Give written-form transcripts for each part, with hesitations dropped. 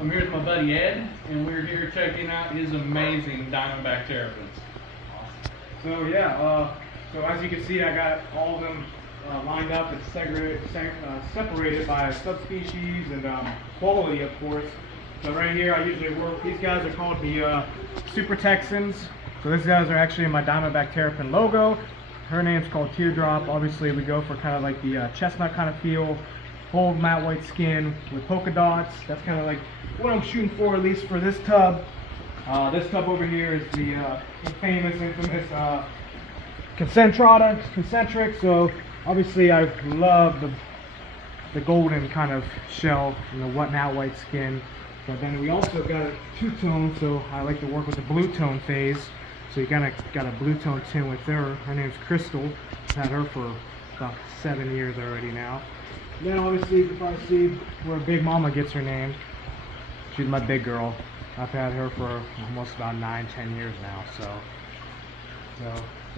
I'm here with my buddy Ed, and we're here checking out his amazing Diamondback Terrapins. So yeah, so as you can see, I got all of them lined up and separated by subspecies and quality, of course. So right here, I usually work. These guys are called the Super Texans. So these guys are actually my Diamondback Terrapin logo. Her name's called Teardrop. Obviously, we go for kind of like the chestnut kind of feel, bold matte white skin with polka dots. That's kind of like what I'm shooting for, at least for this tub. This tub over here is the infamous concentric. So obviously I love the golden kind of shell, wet matte white skin. But then we also got a two-tone, so I like to work with the blue tone phase. So you got a blue tone tin with her. Her name's Crystal. I've had her for about 7 years already now. Then obviously you can probably see where Big Mama gets her name. She's my big girl. I've had her for almost about 9-10 years now. So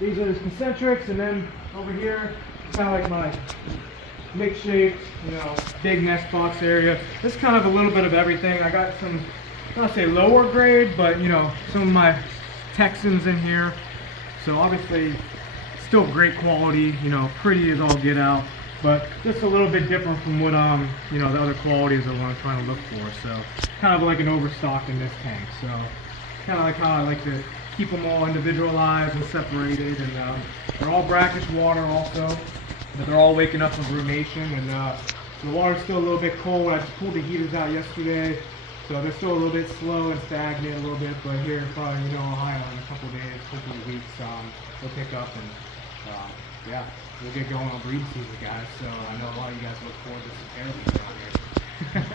these are the concentrics, and then over here it's kind of like my mix-shaped, big nest box area. This is kind of a little bit of everything. I got some, not say lower grade, but some of my Texans in here. So obviously still great quality, pretty as all get out, but just a little bit different from what the other qualities of what I'm trying to look for. So kind of like an overstock in this tank. So kind of like how I like to keep them all individualized and separated, and they're all brackish water also, but they're all waking up from brumation, and the water's still a little bit cold. I just pulled the heaters out yesterday, so they're still a little bit slow and stagnant a little bit, but here probably Ohio in a couple of days, couple of weeks, they'll pick up, and yeah, we'll get going on breeding season, guys. So I know a lot of you guys look forward to some Terrapins down here.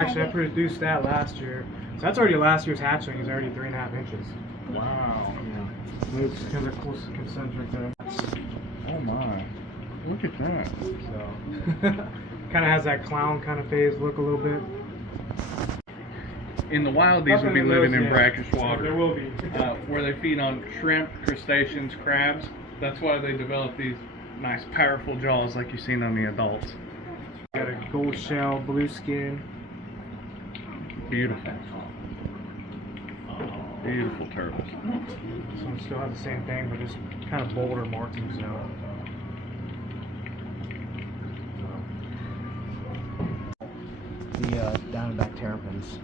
Actually, I produced that last year. So that's already last year's hatchling. He's already 3.5 inches. Wow. Yeah. It's kind of close concentric there. Oh my. Look at that. So, kind of has that clown kind of phase look a little bit. In the wild, these would be living in brackish water. There will be. Where they feed on shrimp, crustaceans, crabs. That's why they develop these nice, powerful jaws like you've seen on the adults. Got a gold shell, blue skin. Beautiful. Beautiful turtles. This one still has the same thing, but just kind of bolder markings now. The Diamondback Terrapins.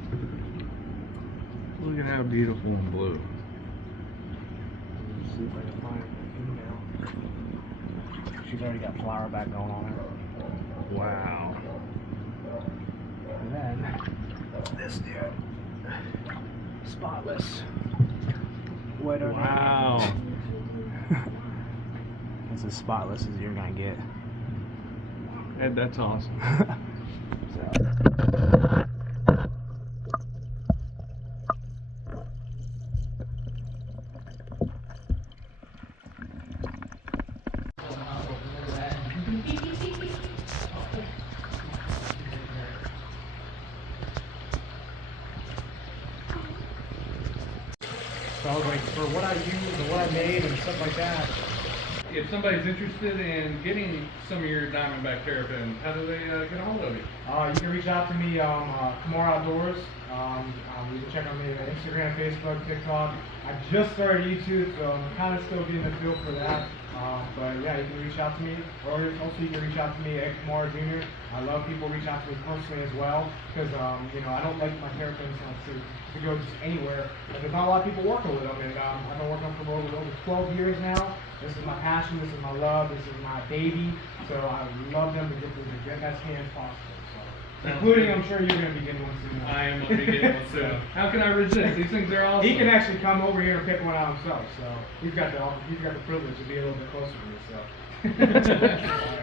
Look at how beautiful and blue. Let's see if I can find a female. She's already got flower back going on her. Wow. And then this dude, spotless. White. Wow. It's as spotless as you're gonna get. Ed, that's awesome. So I was like, for what I used and what I made and stuff like that. If somebody's interested in getting some of your Diamondback Terrapins, how do they get a hold of you? You can reach out to me on Komara Outdoors. You can check out me on Instagram, Facebook, TikTok. I just started YouTube, so I'm kind of still getting the feel for that. But yeah, you can reach out to me, or also you can reach out to me at Komara Jr. I love people reach out to me personally as well, because I don't like my Terrapins to go just anywhere. But there's not a lot of people working with them, and I've been working on them for over 12 years now. This is my passion, this is my love, this is my baby. So I love them to get the best hand possible. So Including, I'm sure you're going to be getting one soon. I am going to be getting one soon. How can I resist? These things are awesome. He can actually come over here and pick one out himself, so he's got the privilege to be a little bit closer to me. So.